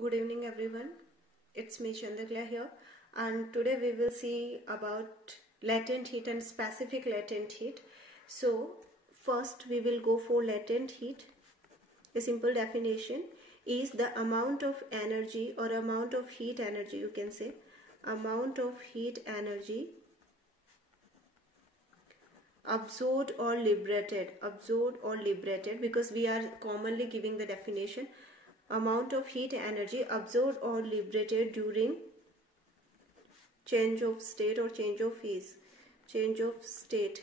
Good evening everyone, it's me Chandrakala here, and today we will see about latent heat and specific latent heat. So first we will go for latent heat. A simple definition is the amount of energy or amount of heat energy, you can say amount of heat energy absorbed or liberated, because we are commonly giving the definition amount of heat energy absorbed or liberated during change of state or change of phase, change of state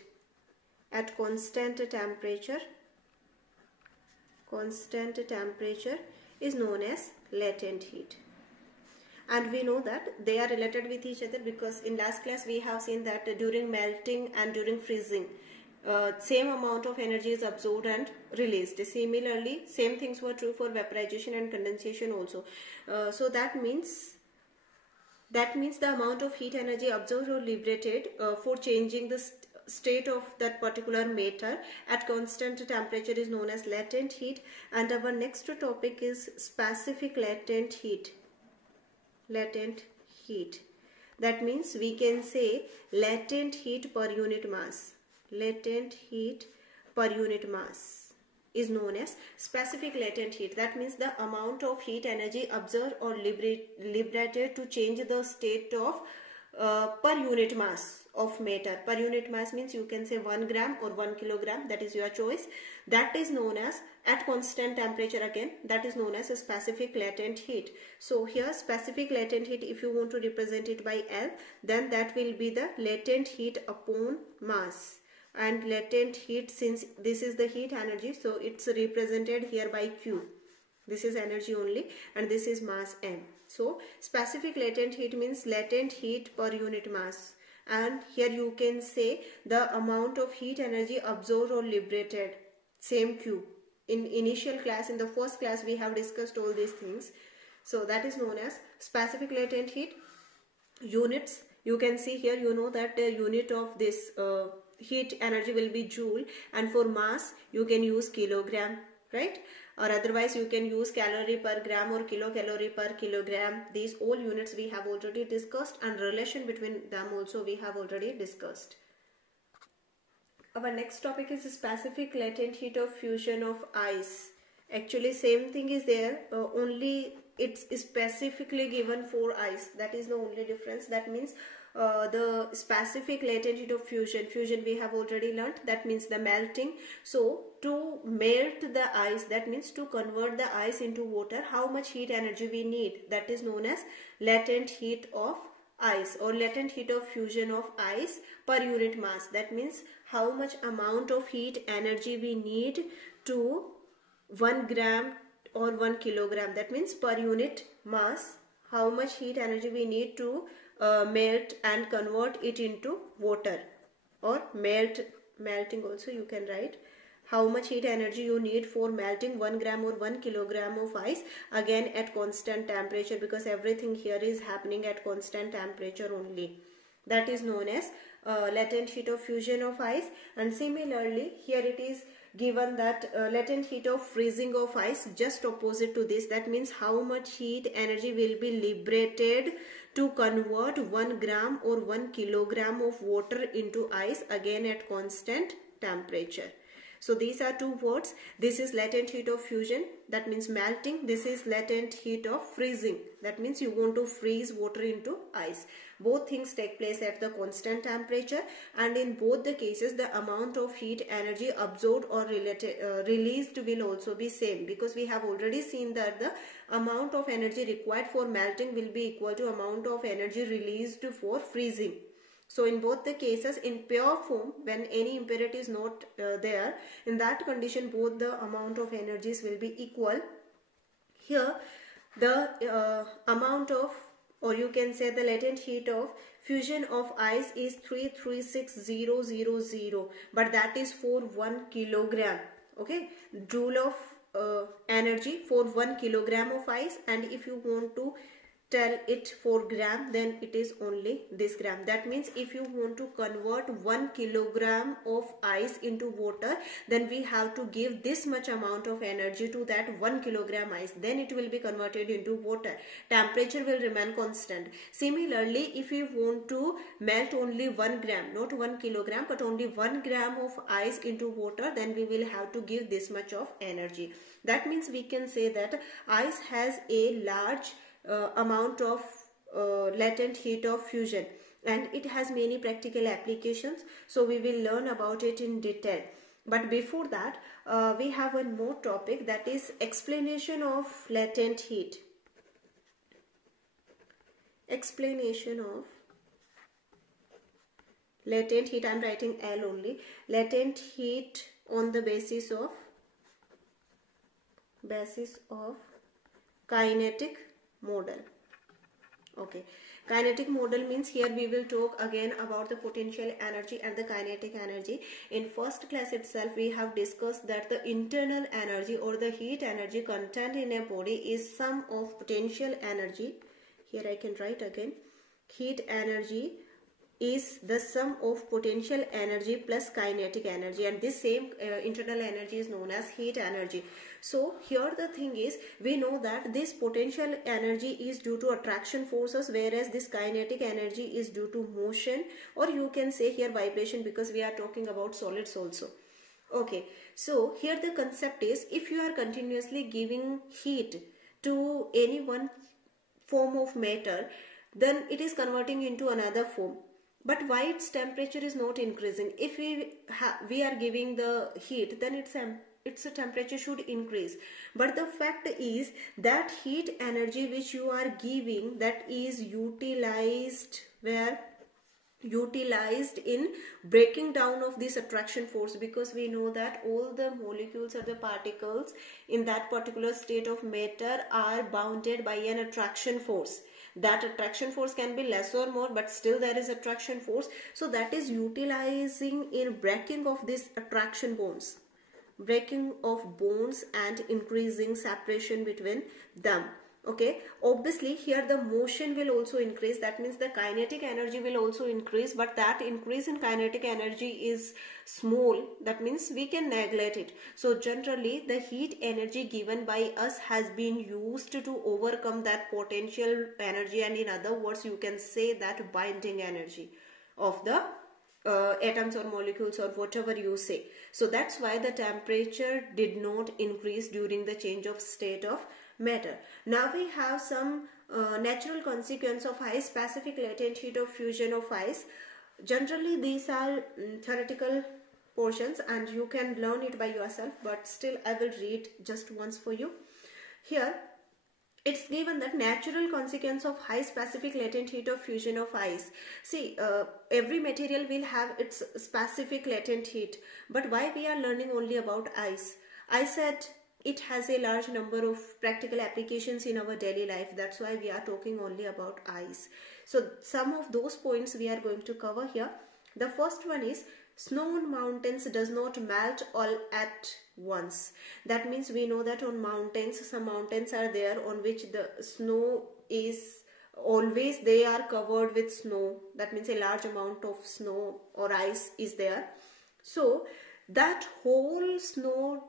at constant temperature is known as latent heat. And we know that they are related with each other because in last class we have seen that during melting and during freezing same amount of energy is absorbed and released. Similarly, same things were true for vaporization and condensation also. So that means the amount of heat energy absorbed or liberated for changing the state of that particular matter at constant temperature is known as latent heat. And our next topic is specific latent heat. That means we can say latent heat per unit mass. Latent heat per unit mass is known as specific latent heat. That means the amount of heat energy absorbed or liberated to change the state of per unit mass of matter. Per unit mass means you can say 1 gram or 1 kilogram, that is your choice. That is known as at constant temperature, again that is known as a specific latent heat. So here specific latent heat, if you want to represent it by L, then that will be the latent heat upon mass. And latent heat, since this is the heat energy, so it's represented here by Q. This is energy only and this is mass M. So specific latent heat means latent heat per unit mass. And here you can say the amount of heat energy absorbed or liberated, same Q. In initial class, in the first class, we have discussed all these things. So that is known as specific latent heat. Units, you can see here, you know that the unit of this heat energy will be joule, and for mass you can use kilogram, right? Or otherwise you can use calorie per gram or kilocalorie per kilogram. These all units we have already discussed, and relation between them also we have already discussed. Our next topic is specific latent heat of fusion of ice. Actually same thing is there, only it's specifically given for ice. That is the only difference. That means the specific latent heat of fusion we have already learnt. That means the melting. So to melt the ice, that means to convert the ice into water, how much heat energy we need, that is known as latent heat of ice or latent heat of fusion of ice per unit mass. That means how much amount of heat energy we need to 1 gram or 1 kilogram. That means per unit mass, how much heat energy we need to melt and convert it into water, or melting also you can write. How much heat energy you need for melting 1 gram or 1 kilogram of ice, again at constant temperature, because everything here is happening at constant temperature only. That is known as latent heat of fusion of ice. And similarly here it is given that latent heat of freezing of ice, just opposite to this. That means how much heat energy will be liberated to convert 1 gram or 1 kilogram of water into ice, again at constant temperature. So these are two words. This is latent heat of fusion, that means melting. This is latent heat of freezing, that means you want to freeze water into ice. Both things take place at the constant temperature, and in both the cases the amount of heat energy absorbed or released will also be same, because we have already seen that the amount of energy required for melting will be equal to amount of energy released for freezing. So in both the cases, in pure form, when any impurity is not there, in that condition both the amount of energies will be equal. Here the amount of, or you can say the latent heat of fusion of ice is 336,000, but that is for 1 kilogram. Okay, joule of energy for 1 kilogram of ice. And if you want to tell it for gram, then it is only this gram. That means if you want to convert 1 kilogram of ice into water, then we have to give this much amount of energy to that 1 kilogram ice, then it will be converted into water. Temperature will remain constant. Similarly, if you want to melt only 1 gram, not 1 kilogram but only 1 gram of ice into water, then we will have to give this much of energy. That means we can say that ice has a large amount of latent heat of fusion, and it has many practical applications, so we will learn about it in detail. But before that, we have one more topic, that is explanation of latent heat. Explanation of latent heat. I am writing L only. Latent heat on the basis of kinetic model. Okay, kinetic model means here we will talk again about the potential energy and the kinetic energy. In first class itself we have discussed that the internal energy or the heat energy contained in a body is sum of potential energy. Here I can write again, heat energy is the sum of potential energy plus kinetic energy, and this same internal energy is known as heat energy. So here the thing is, we know that this potential energy is due to attraction forces, whereas this kinetic energy is due to motion, or you can say here vibration, because we are talking about solids also. Okay, so here the concept is, if you are continuously giving heat to any one form of matter, then it is converting into another form. But why its temperature is not increasing? If we are giving the heat, then its temperature should increase. But the fact is that heat energy which you are giving, that is utilized where? Utilized in breaking down of this attraction force, because we know that all the molecules or the particles in that particular state of matter are bounded by an attraction force. That attraction force can be less or more, but still there is attraction force. So that is utilizing in breaking of these attraction bonds, breaking of bonds and increasing separation between them. Okay, obviously here the motion will also increase, that means the kinetic energy will also increase, but that increase in kinetic energy is small, that means we can neglect it. So generally the heat energy given by us has been used to overcome that potential energy, and in other words you can say that binding energy of the atoms or molecules or whatever you say. So that's why the temperature did not increase during the change of state of matter. Now we have some natural consequence of high specific latent heat of fusion of ice. Generally these are theoretical portions and you can learn it by yourself, but still I will read just once for you. Here it's given that natural consequence of high specific latent heat of fusion of ice. See, every material will have its specific latent heat, but why we are learning only about ice? I said it has a large number of practical applications in our daily life. That's why we are talking only about ice. So some of those points we are going to cover here. The first one is, snow on mountains does not melt all at once. That means we know that on mountains, some mountains are there on which the snow is always, they are covered with snow. That means a large amount of snow or ice is there. So that whole snow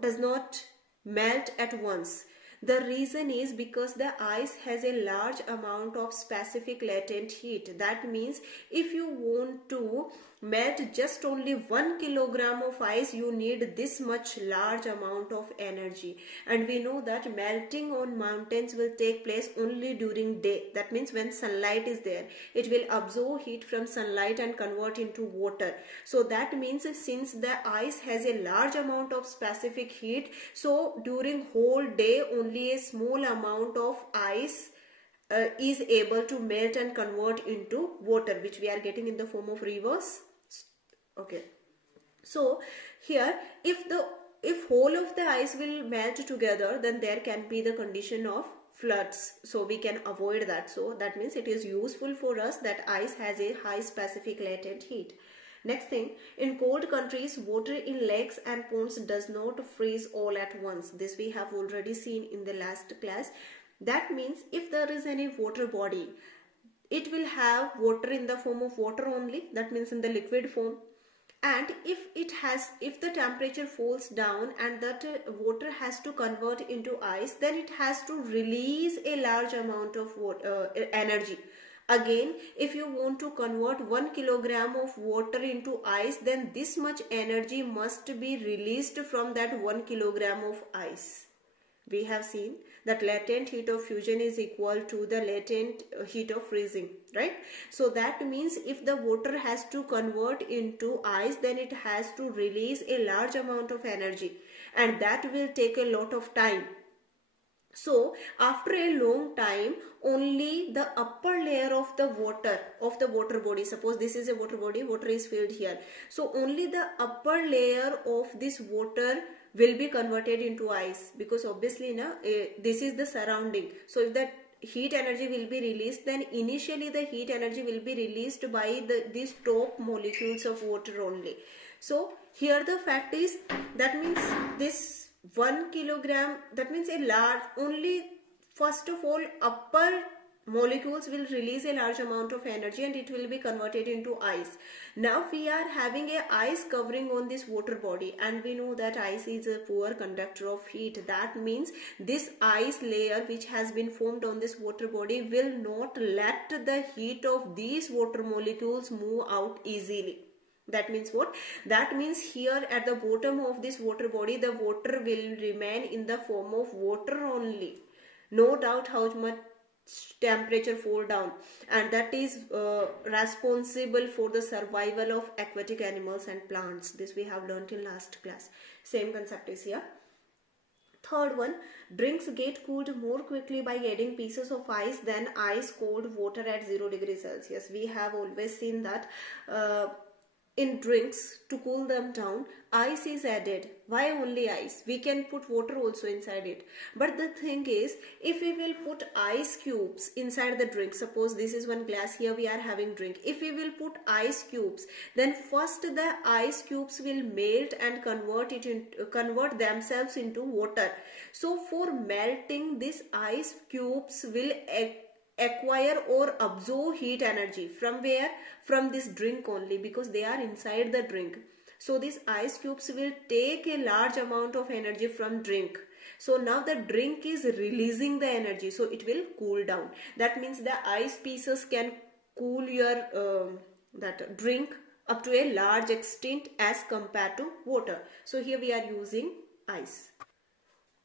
does not melt at once. The reason is because the ice has a large amount of specific latent heat. That means if you want to melt just only 1 kilogram of ice, you need this much large amount of energy. And we know that melting on mountains will take place only during day. That means when sunlight is there, it will absorb heat from sunlight and convert into water. So that means since the ice has a large amount of specific heat, so during whole day only a small amount of ice is able to melt and convert into water, which we are getting in the form of rivers. Okay, so here if whole of the ice will melt together, then there can be the condition of floods, so we can avoid that. So that means it is useful for us that ice has a high specific latent heat. Next thing, in cold countries, water in lakes and ponds does not freeze all at once. This we have already seen in the last class. That means if there is any water body, it will have water in the form of water only, that means in the liquid form. And if the temperature falls down and that water has to convert into ice, then it has to release a large amount of energy. Again, if you want to convert 1 kilogram of water into ice, then this much energy must be released from that 1 kilogram of ice. We have seen that latent heat of fusion is equal to the latent heat of freezing, right? So that means if the water has to convert into ice, then it has to release a large amount of energy, and that will take a lot of time. So after a long time, only the upper layer of the water body, suppose this is a water body, water is filled here, so only the upper layer of this water will be converted into ice, because obviously this is the surrounding. So if that heat energy will be released, then initially the heat energy will be released by these top molecules of water only. So here the fact is, that means this 1 kilogram, that means a large, only first of all upper molecules will release a large amount of energy and it will be converted into ice. Now we are having a ice covering on this water body, and we know that ice is a poor conductor of heat. That means this ice layer which has been formed on this water body will not let the heat of these water molecules move out easily. That means what? That means here at the bottom of this water body, the water will remain in the form of water only. No doubt how much temperature fall down, and that is responsible for the survival of aquatic animals and plants. This we have learnt in last class. Same concept is here. Third one, drinks get cooled more quickly by adding pieces of ice than ice cold water at 0 degrees Celsius. We have always seen that in drinks, to cool them down, ice is added. Why only ice? We can put water also inside it. But the thing is, if we will put ice cubes inside the drink, suppose this is one glass, here we are having drink. If we will put ice cubes, then first the ice cubes will melt and convert themselves into water. So for melting, these ice cubes will acquire or absorb heat energy. From where? From this drink only, because they are inside the drink. So these ice cubes will take a large amount of energy from drink. So now the drink is releasing the energy, so it will cool down. That means the ice pieces can cool your that drink up to a large extent as compared to water. So here we are using ice.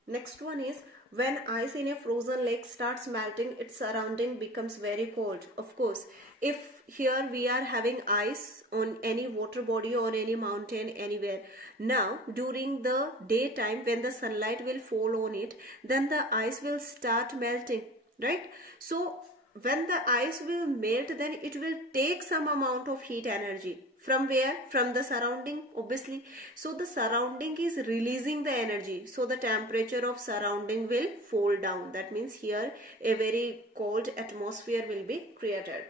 Next one is, when ice in a frozen lake starts melting, its surrounding becomes very cold. Of course, if here we are having ice on any water body or any mountain anywhere, now during the daytime when the sunlight will fall on it, then the ice will start melting, right? So when the ice will melt, then it will take some amount of heat energy. From where? From the surrounding, obviously. So the surrounding is releasing the energy. So the temperature of surrounding will fall down. That means here a very cold atmosphere will be created.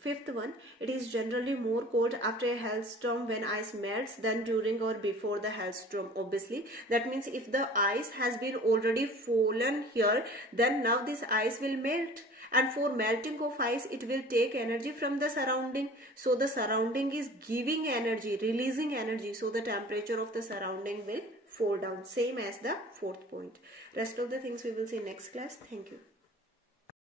Fifth one, it is generally more cold after a hailstorm when ice melts than during or before the hailstorm, obviously. That means if the ice has been already fallen here, then now this ice will melt. And for melting of ice, it will take energy from the surrounding. So the surrounding is giving energy, releasing energy. So the temperature of the surrounding will fall down. Same as the fourth point. Rest of the things we will see next class. Thank you.